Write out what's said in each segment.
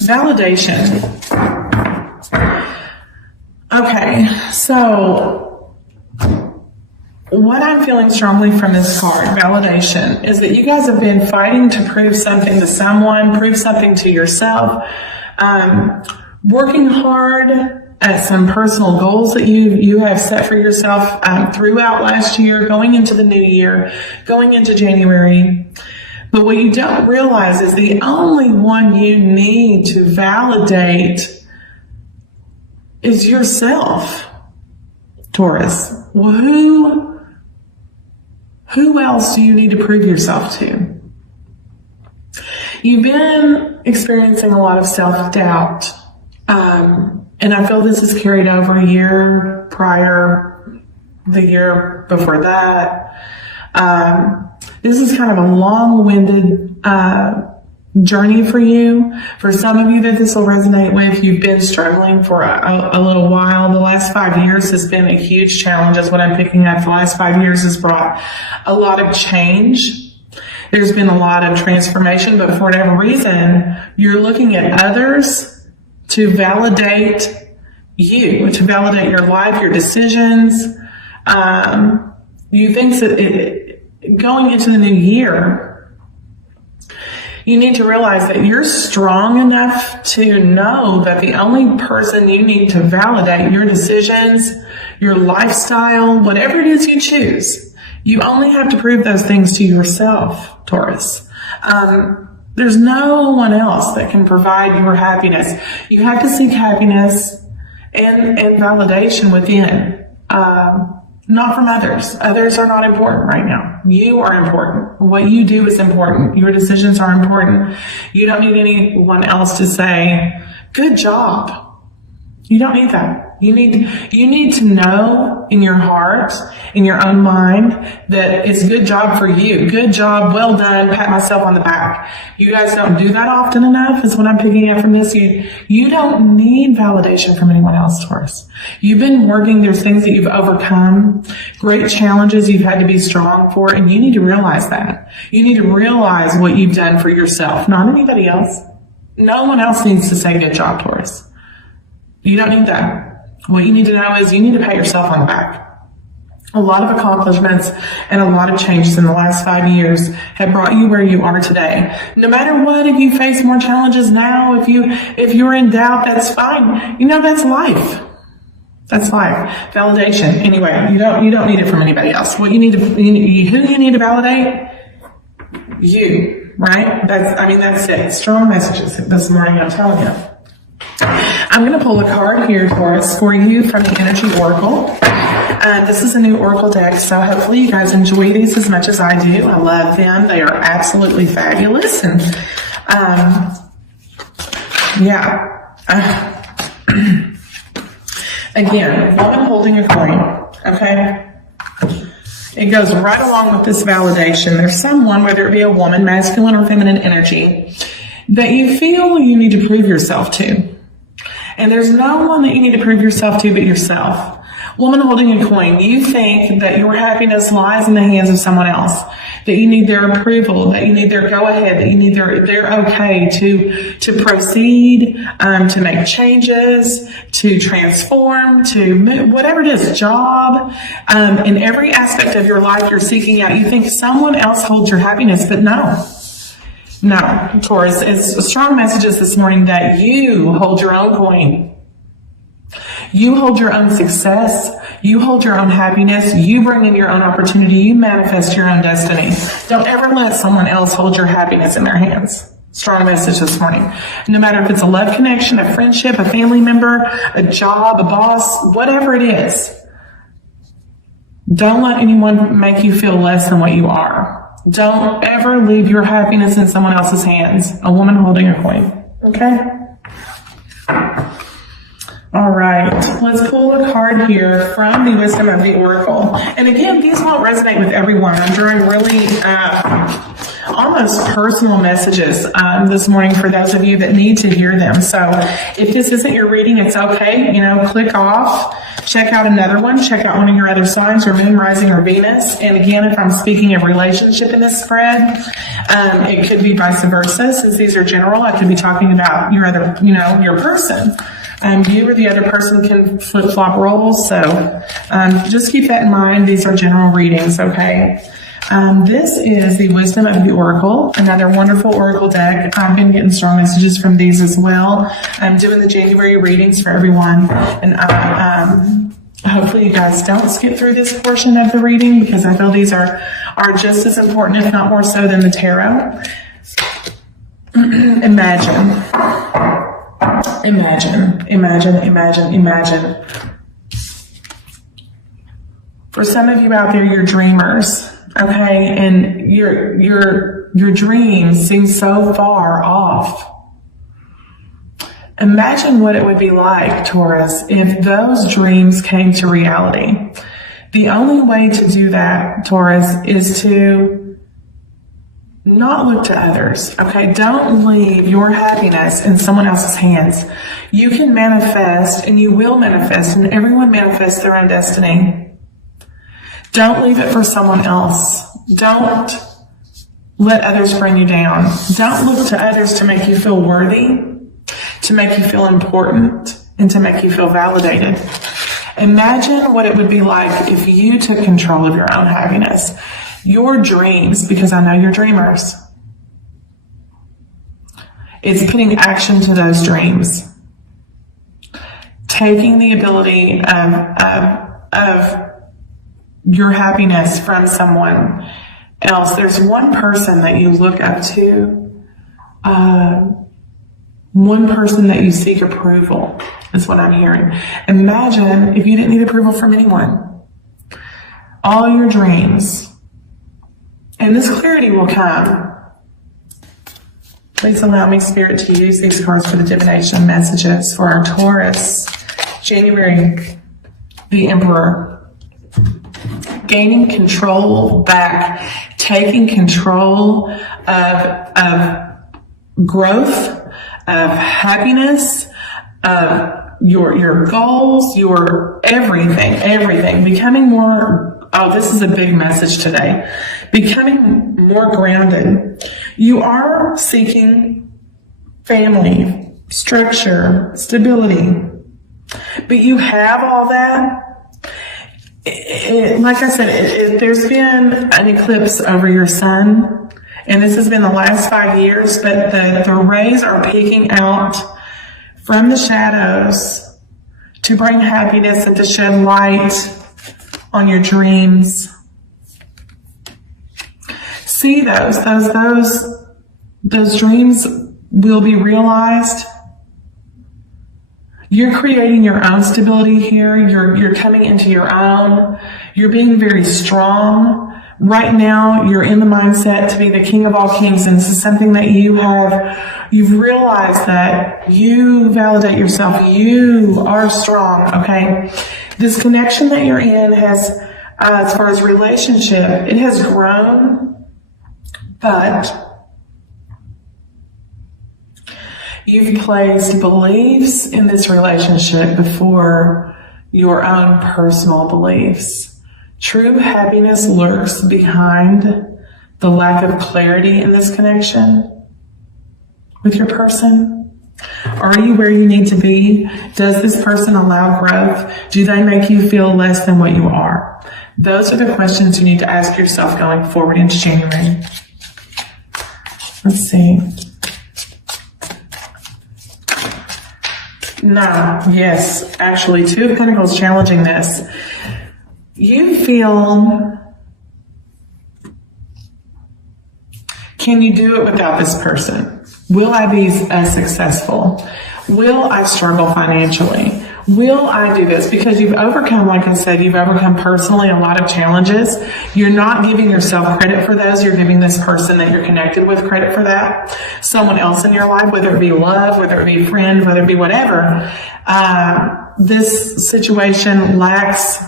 Validation. Okay, so what I'm feeling strongly from this card, validation, is that you guys have been fighting to prove something to someone, prove something to yourself, working hard at some personal goals that you have set for yourself throughout last year, going into the new year, going into January. But what you don't realize is the only one you need to validate is yourself, Taurus. Well, who else do you need to prove yourself to? You've been experiencing a lot of self-doubt. And I feel this is carried over a year prior, the year before that. This is kind of a long-winded journey for you. For some of you that this will resonate with, you've been struggling for a little while. The last 5 years has been a huge challenge, is what I'm picking up. The last 5 years has brought a lot of change. There's been a lot of transformation, but for whatever reason, you're looking at others to validate you, to validate your life, your decisions. You think that going into the new year, you need to realize that you're strong enough to know that the only person you need to validate your decisions, your lifestyle, whatever it is you choose, you only have to prove those things to yourself, Taurus. There's no one else that can provide your happiness. You have to seek happiness and validation within, not from others. Others are not important right now. You are important. What you do is important. Your decisions are important. You don't need anyone else to say, good job. You don't need that. You need to know in your heart, in your own mind, that it's good job for you. Good job, well done, pat myself on the back. You guys don't do that often enough, is what I'm picking up from this. You don't need validation from anyone else, Taurus. You've been working, there's things that you've overcome, great challenges you've had to be strong for, and you need to realize that. You need to realize what you've done for yourself, not anybody else. No one else needs to say good job, Taurus. You don't need that. What you need to know is you need to pat yourself on the back. A lot of accomplishments and a lot of changes in the last 5 years have brought you where you are today. No matter what, if you face more challenges now, if you're in doubt, that's fine. You know, that's life. That's life. Validation. Anyway, you don't need it from anybody else. What you need to, who you need to validate? You, right? That's it. Strong messages this morning, I'm telling you. I'm going to pull a card here, Taurus, for you from the Energy Oracle. This is a new Oracle deck, so hopefully you guys enjoy these as much as I do. I love them. They are absolutely fabulous. And, again, woman holding a coin, okay? It goes right along with this validation. There's someone, whether it be a woman, masculine or feminine energy, that you feel you need to prove yourself to. And there's no one that you need to prove yourself to but yourself. Woman holding a coin, you think that your happiness lies in the hands of someone else, that you need their approval, that you need their go-ahead, that you need their okay to proceed, to make changes, to transform, to move, whatever it is, job, in every aspect of your life you're seeking out. You think someone else holds your happiness, but no. No, Taurus, it's strong messages this morning that you hold your own coin. You hold your own success. You hold your own happiness. You bring in your own opportunity. You manifest your own destiny. Don't ever let someone else hold your happiness in their hands. Strong message this morning. No matter if it's a love connection, a friendship, a family member, a job, a boss, whatever it is. Don't let anyone make you feel less than what you are. Don't ever leave your happiness in someone else's hands. A woman holding a coin. Okay? All right. Let's pull a card here from the Wisdom of the Oracle. And again, these won't resonate with everyone. I'm drawing really almost personal messages this morning for those of you that need to hear them. So if this isn't your reading, it's okay. Click off, check out another one, check out one of your other signs, your moon, rising, or Venus. And again, if I'm speaking of relationship in this spread, it could be vice versa. Since these are general, I could be talking about your other, your person. You or the other person can flip-flop roles. So just keep that in mind. These are general readings, okay? This is the Wisdom of the Oracle, another wonderful Oracle deck. I've been getting strong messages from these as well. I'm doing the January readings for everyone. And hopefully you guys don't skip through this portion of the reading, because I feel these are just as important, if not more so, than the tarot. Imagine. For some of you out there, you're dreamers, okay? And your dreams seem so far off. Imagine what it would be like, Taurus, if those dreams came to reality. The only way to do that, Taurus, is to not look to others, okay? Don't leave your happiness in someone else's hands. You can manifest, and you will manifest, and everyone manifests their own destiny. Don't leave it for someone else. Don't let others bring you down. Don't look to others to make you feel worthy, to make you feel important, and to make you feel validated. Imagine what it would be like if you took control of your own happiness. Your dreams, because I know you're dreamers. It's putting action to those dreams. Taking the ability of your happiness from someone else. There's one person that you look up to. One person that you seek approval is what I'm hearing. Imagine if you didn't need approval from anyone. All your dreams. And this clarity will come. Please allow me, Spirit, to use these cards for the divination messages for our Taurus. January, the Emperor. Gaining control back. Taking control of growth, of happiness, of your goals, your everything. Becoming more, this is a big message today. Becoming more grounded. You are seeking family, structure, stability, but you have all that. Like I said, there's been an eclipse over your sun, and this has been the last 5 years, but the rays are peeking out from the shadows to bring happiness and to shed light on your dreams. See those dreams will be realized. You're creating your own stability here. You're coming into your own. You're being very strong. Right now, you're in the mindset to be the king of all kings, and this is something that you've realized that you validate yourself. You are strong, okay? This connection that you're in has, as far as relationship, it has grown. But you've placed beliefs in this relationship before your own personal beliefs. True happiness lurks behind the lack of clarity in this connection with your person. Are you where you need to be? Does this person allow growth? Do they make you feel less than what you are? Those are the questions you need to ask yourself going forward into January. Let's see. No, yes, actually, Two of Pentacles challenging this. You feel, can you do it without this person? Will I be successful? Will I struggle financially? Will I do this? Because you've overcome, like I said, you've overcome personally a lot of challenges. You're not giving yourself credit for those. You're giving this person that you're connected with credit for that. Someone else in your life, whether it be love, whether it be friend, whether it be whatever. This situation lacks,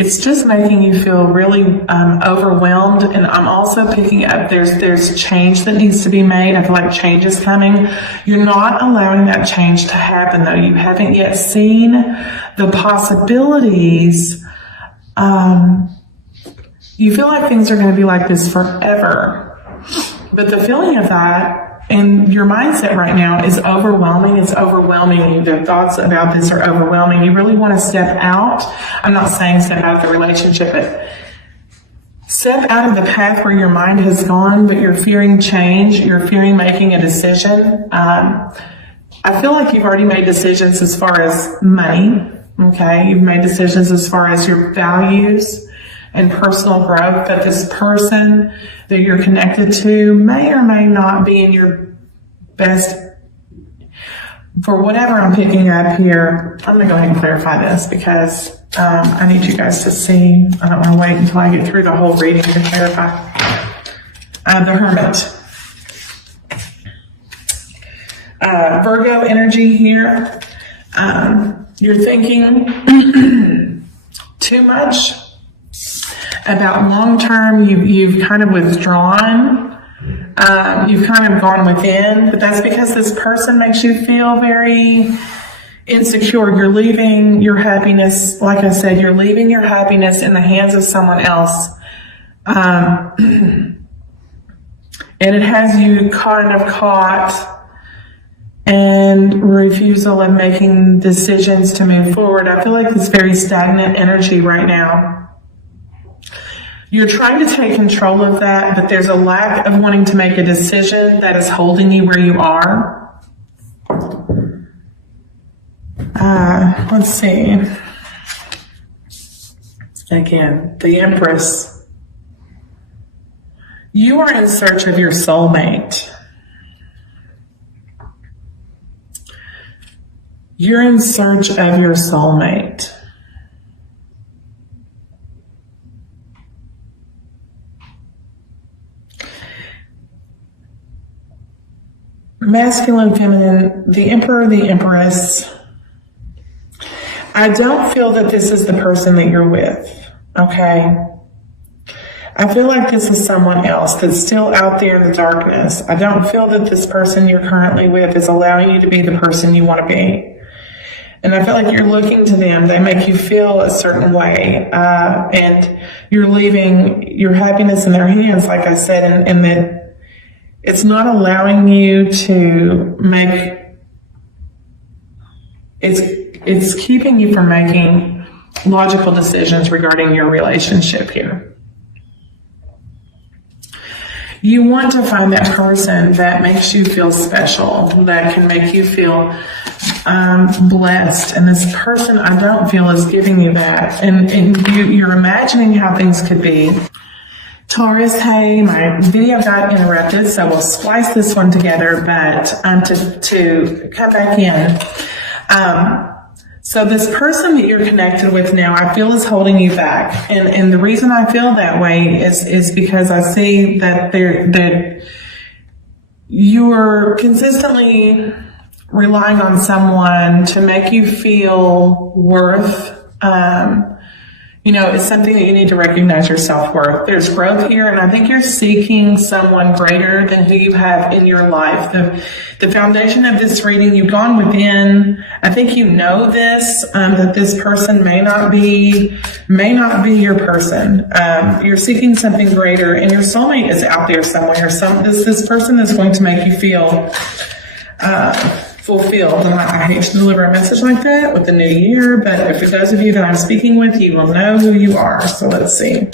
it's just making you feel really overwhelmed. And I'm also picking up there's change that needs to be made. I feel like change is coming. You're not allowing that change to happen, though. You haven't yet seen the possibilities. You feel like things are going to be like this forever. But the feeling of that and your mindset right now is overwhelming. It's overwhelming you. The thoughts about this are overwhelming. You really want to step out. I'm not saying step out of the relationship, but step out of the path where your mind has gone, but you're fearing change. You're fearing making a decision. I feel like you've already made decisions as far as money. Okay. You've made decisions as far as your values and personal growth, that this person that you're connected to may or may not be in your best, for whatever I'm picking up here. I'm going to go ahead and clarify this because I need you guys to see. I don't want to wait until I get through the whole reading to clarify. The Hermit. Virgo energy here. You're thinking too much about long term. You've kind of withdrawn. You've kind of gone within, but that's because this person makes you feel very insecure. You're leaving your happiness, like I said, you're leaving your happiness in the hands of someone else. And it has you kind of caught and refusal of making decisions to move forward. I feel like it's very stagnant energy right now. You're trying to take control of that, but there's a lack of wanting to make a decision that is holding you where you are. Let's see. Again, the Empress. You are in search of your soulmate. You're in search of your soulmate. Masculine, feminine, the Emperor, the Empress. I don't feel that this is the person that you're with, okay? I feel like this is someone else that's still out there in the darkness. I don't feel that this person you're currently with is allowing you to be the person you want to be. And I feel like you're looking to them. They make you feel a certain way. And you're leaving your happiness in their hands, like I said, and that it's not allowing you to make, it's keeping you from making logical decisions regarding your relationship here. You want to find that person that makes you feel special, that can make you feel blessed. And this person, I don't feel, is giving you that. And you're imagining how things could be. Taurus, hey, my video got interrupted, so we'll splice this one together, but to come back in. So this person that you're connected with now, I feel is holding you back. And the reason I feel that way is because I see that you're consistently relying on someone to make you feel worth. It's something that you need to recognize your self-worth. There's growth here, and I think you're seeking someone greater than who you have in your life. The foundation of this reading, you've gone within. I think you know this, that this person may not be your person. You're seeking something greater, and your soulmate is out there somewhere. This person is going to make you feel fulfilled. And I hate to deliver a message like that with the new year, but for those of you that I'm speaking with, you will know who you are. So let's see.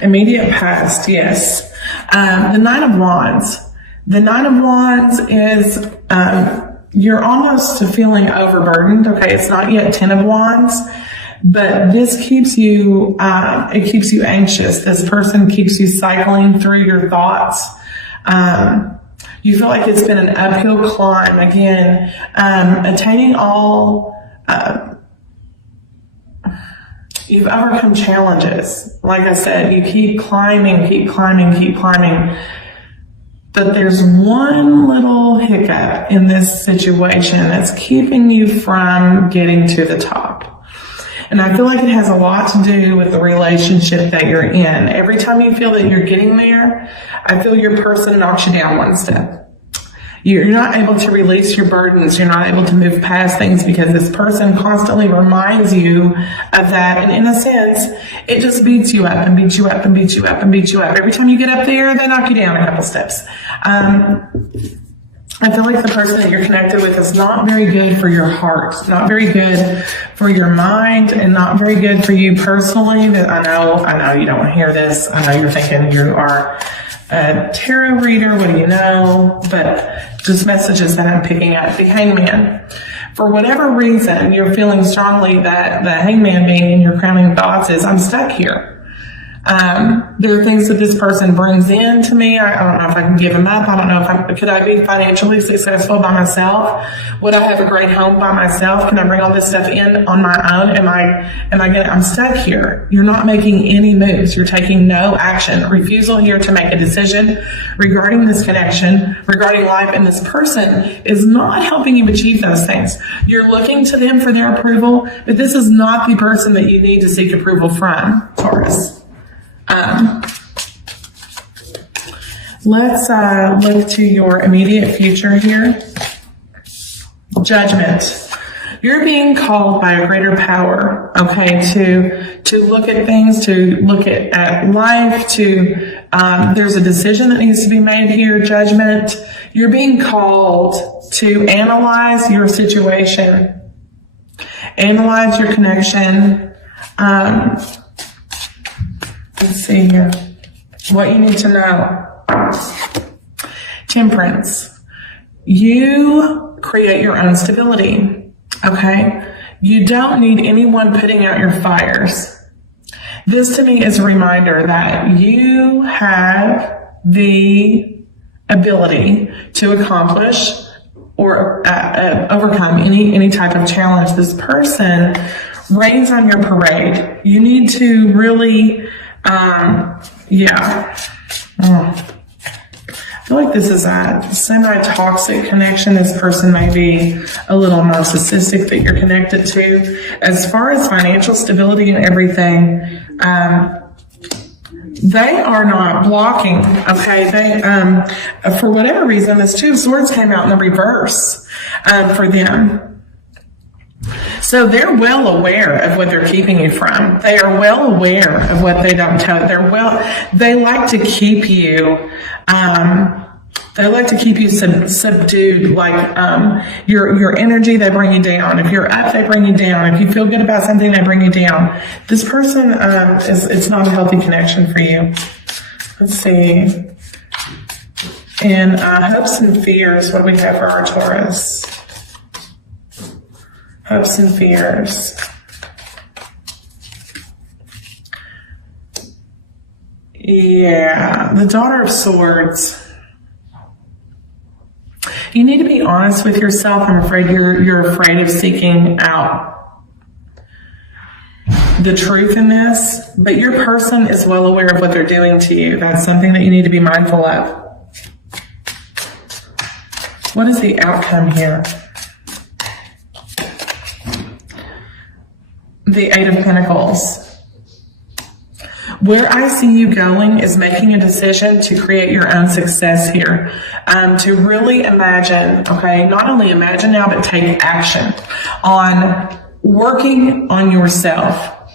Immediate past, yes. The Nine of Wands. The Nine of Wands is you're almost feeling overburdened. Okay, it's not yet 10 of Wands, but this keeps you it keeps you anxious. This person keeps you cycling through your thoughts. You feel like it's been an uphill climb again, attaining all, you've overcome challenges. Like I said, you keep climbing, but there's one little hiccup in this situation that's keeping you from getting to the top. And I feel like it has a lot to do with the relationship that you're in. Every time you feel that you're getting there, I feel your person knocks you down one step. You're not able to release your burdens. You're not able to move past things because this person constantly reminds you of that. And in a sense, it just beats you up and beats you up and beats you up and beats you up. Every time you get up there, they knock you down a couple steps. I feel like the person that you're connected with is not very good for your heart, not very good for your mind, and not very good for you personally. I know you don't want to hear this. I know you're thinking you are a tarot reader. What do you know? But just messages that I'm picking up. The Hangman. For whatever reason, you're feeling strongly that the Hangman being in your crowning thoughts is, I'm stuck here. There are things that this person brings in to me. I don't know if I can give them up. I don't know could I be financially successful by myself? Would I have a great home by myself? Can I bring all this stuff in on my own? I'm stuck here. You're not making any moves. You're taking no action. Refusal here to make a decision regarding this connection, regarding life, and this person is not helping you achieve those things. You're looking to them for their approval, but this is not the person that you need to seek approval from, Taurus. Let's look to your immediate future here. Judgment. You're being called by a greater power, okay, to look at things, to look at life, there's a decision that needs to be made here, judgment. You're being called to analyze your situation, analyze your connection. Let's see here. What you need to know. Temperance. You create your own stability. Okay? You don't need anyone putting out your fires. This to me is a reminder that you have the ability to accomplish or overcome any type of challenge. This person rains on your parade. You need to really I feel like this is a semi-toxic connection. This person may be a little narcissistic that you're connected to. As far as financial stability and everything, they are not blocking, okay? They, for whatever reason, this Two of Swords came out in the reverse for them. So they're well aware of what they're keeping you from. They are well aware of what they don't tell. They like to keep you, subdued, like, your energy, they bring you down. If you're up, they bring you down. If you feel good about something, they bring you down. This person, it's not a healthy connection for you. Let's see. And hopes and fears, what do we have for our Taurus? Hopes and fears. Yeah, the Daughter of Swords. You need to be honest with yourself. I'm afraid you're afraid of seeking out the truth in this, but your person is well aware of what they're doing to you. That's something that you need to be mindful of. What is the outcome here? The Eight of Pentacles. Where I see you going is making a decision to create your own success here. To really imagine, okay, not only imagine now, but take action on working on yourself,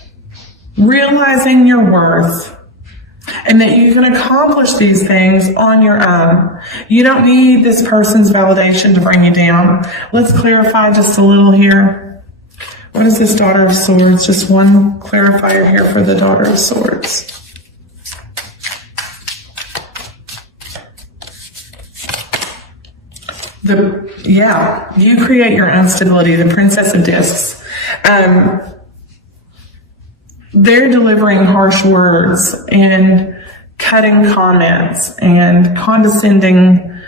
realizing your worth, and that you can accomplish these things on your own. You don't need this person's validation to bring you down. Let's clarify just a little here. What is this Daughter of Swords? Just one clarifier here for the Daughter of Swords. You create your own stability. The Princess of Discs. They're delivering harsh words and cutting comments and condescending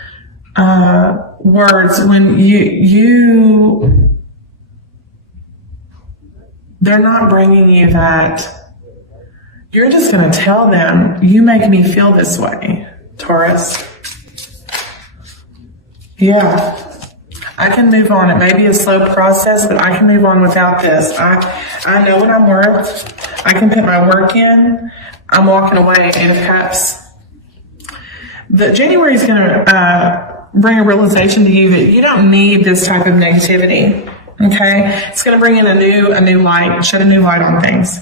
words when they're not bringing you that. You're just going to tell them, you make me feel this way, Taurus. Yeah. I can move on. It may be a slow process, but I can move on without this. I know what I'm worth. I can put my work in. I'm walking away. Eight of Cups. The January is going to bring a realization to you that you don't need this type of negativity. Okay? It's going to bring in a new light, shed a new light on things.